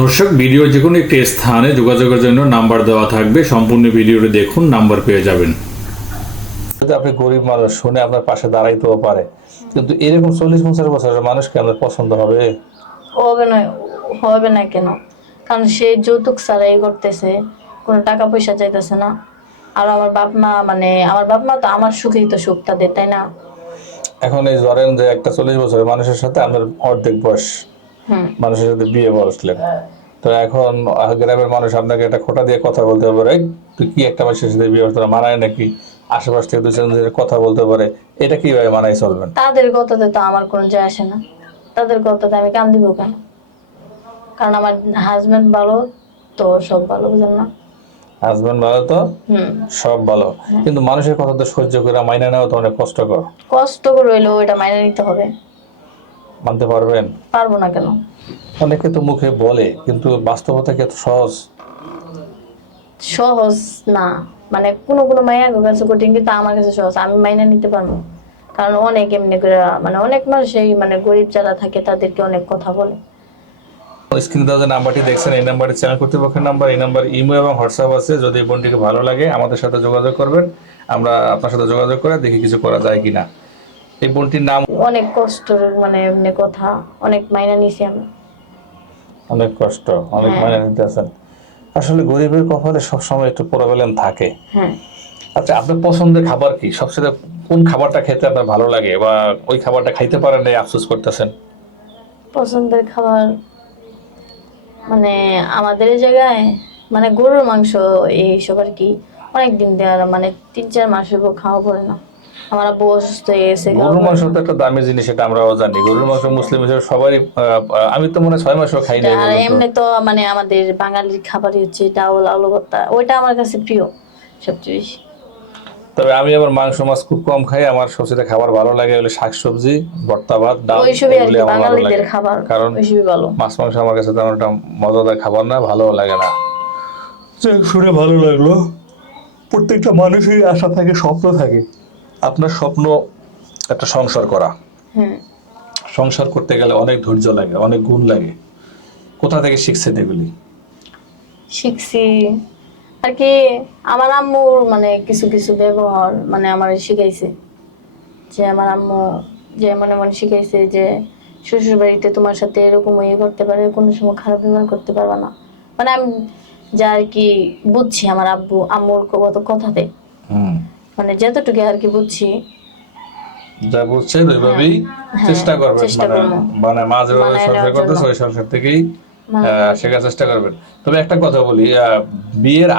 দর্শক ভিডিও যে কোনো একটি স্থানে যোগাযোগের জন্য নাম্বার দেওয়া থাকবে। সম্পূর্ণ ভিডিওটি দেখুন নাম্বার পেয়ে যাবেন। আপনি গরিব মানুষ শুনে আপনার পাশে দাঁড়াইতেও পারে কিন্তু এরকম চল্লিশ পঞ্চাশ বছরের মানুষকে আপনার পছন্দ হবে? হবে না হবে না কেন? কারণ সে যৌতুক ছাড়াই করতেছে কোনো টাকা পয়সা চাইতেছে না। আর আমার বাপ মা মানে আমার বাপ মা তো আমার সুখেই তো সুখ তাদের তাই না? এখন এই ধরেন যে একটা চল্লিশ বছরের মানুষের সাথে আপনার অর্ধেক বয়স। মানুষের সাথে বিয়ে বসলেন। তো এখন গ্রামের মানুষ আপনাকে একটা খোটা দিয়ে কথা বলতে পারে তুই কি একটা মানুষের সাথে বিয়ে বসতে মানায় নাকি? আশেপাশ থেকে দুজন কথা বলতে পারে এটা কীভাবে মানাই চলবেন? তাদের কথাতে তো আমার কোনো যায় আসে না। তাদের কথাতে আমি কান দিব কেন? কারণ আমার হাজবেন্ড ভালো তো সব ভালো বুঝেন না? হাজবেন্ড ভালো তো? সব ভালো। কিন্তু মানুষের কথা তো সহ্য করে মাইনে নেওয়া তো অনেক কষ্টকর। কষ্ট করে হইলেও ওইটা মাইনে নিতে হবে। মানতে পারবেন? পারব না কেন? অনেকে তো মুখে বলে কিন্তু বাস্তবতা কি এত সহজ? সহজ না। মানে কোনো কোনো মায়ের কাছে কঠিন কিন্তু আমার কাছে সহজ। আমি মাইনে নিতে পারব। কারণ অনেক এমনি করে মানে অনেক মানুষ এই মানে গরিব যারা থাকে তাদেরকে অনেক কথা বলে। স্ক্রিনে দেওয়া যে নাম্বারটি দেখছেন এই নাম্বারে চ্যানেল কর্তৃপক্ষের নাম্বার এই নাম্বার ইমো এবং হোয়াটসঅ্যাপ আছে। যদি এই বোনটিকে ভালো লাগে আমাদের সাথে যোগাযোগ করবেন। আমরা আপনার সাথে যোগাযোগ করে দেখি কিছু করা যায় কিনা। এই বোনটির নাম? অনেক কষ্টের মানে এমনি কথা অনেক মাইনা নিছি আমি। অনেক কষ্ট অনেক হ্যাঁ। মাইনে নিতে আছেন। আসলে গরিবের কপালে সবসময় একটু প্রবলেম থাকে। হ্যাঁ। আচ্ছা আপনার পছন্দের খাবার কি? সবচেয়ে কোন খাবারটা খেতে আপনার ভালো লাগে বা ওই খাবারটা খাইতে পারেন না আফসোস করতেছেন? পছন্দের খাবার মানে আমাদের জায়গায় মানে গরুর মাংস এইসব আর কি অনেক দিন দেওয়ার মানে তিন চার মাস খাওয়া পড়ে না। আমার আব্বু অসুস্থ হয়ে গেছে গরুর মাংস তো একটা দামি জিনিস এটা আমরাও জানি। গরুর মাংস মুসলিম হিসেবে সবারই আমি তো মনে ছয় মাসও খাই না এমনি তো মানে আমাদের বাঙালির খাবারই হচ্ছে ডাউল আলু ভর্তা ওইটা আমার কাছে প্রিয় সবচেয়ে বেশি। তবে আমি আবার মাংস মাছ খুব কম খাই আমার সবচেয়ে খাবার ভালো লাগে হলো শাকসবজি ভর্তা ভাত ডাল এগুলি আমার ভালো লাগে। খাবার কারণ ভালো। মাছ মাংস আমার কাছে তেমন একটা মজাদার খাবার না ভালোও লাগে না। শুনে ভালো লাগল। প্রত্যেকটা মানুষেরই আশা থাকে স্বপ্ন থাকে। আপনার স্বপ্ন একটা সংসার করা। সংসার করতে গেলে অনেক ধৈর্য লাগে অনেক গুণ লাগে। কোথা থেকে শিখছেন এগুলি? শিখছি আর কি আমার আম্মুর মানে কিছু কিছু ব্যবহার মানে আমার শিখাইছে। যে আমার আম্মু যে মনে মনে শিখাইছে যে শ্বশুর বাড়িতে তোমার সাথে এরকম ইয়ে করতে পারে কোনো সময় খারাপ ব্যবহার করতে পারবে না। মানে আমি যা আর কি বুঝছি আমার আব্বু আম্মুর কত কথাতে মানে যতটুকু আর কি বুঝছি যা বুঝছে ওইভাবেই চেষ্টা করবেন মানে। মানে মা যেভাবে মানায় সংসার করতেছে। ওই সংসার থেকেই আহ, শেখার চেষ্টা করবেন তবে একটা কথা বলি আহ, বিয়ের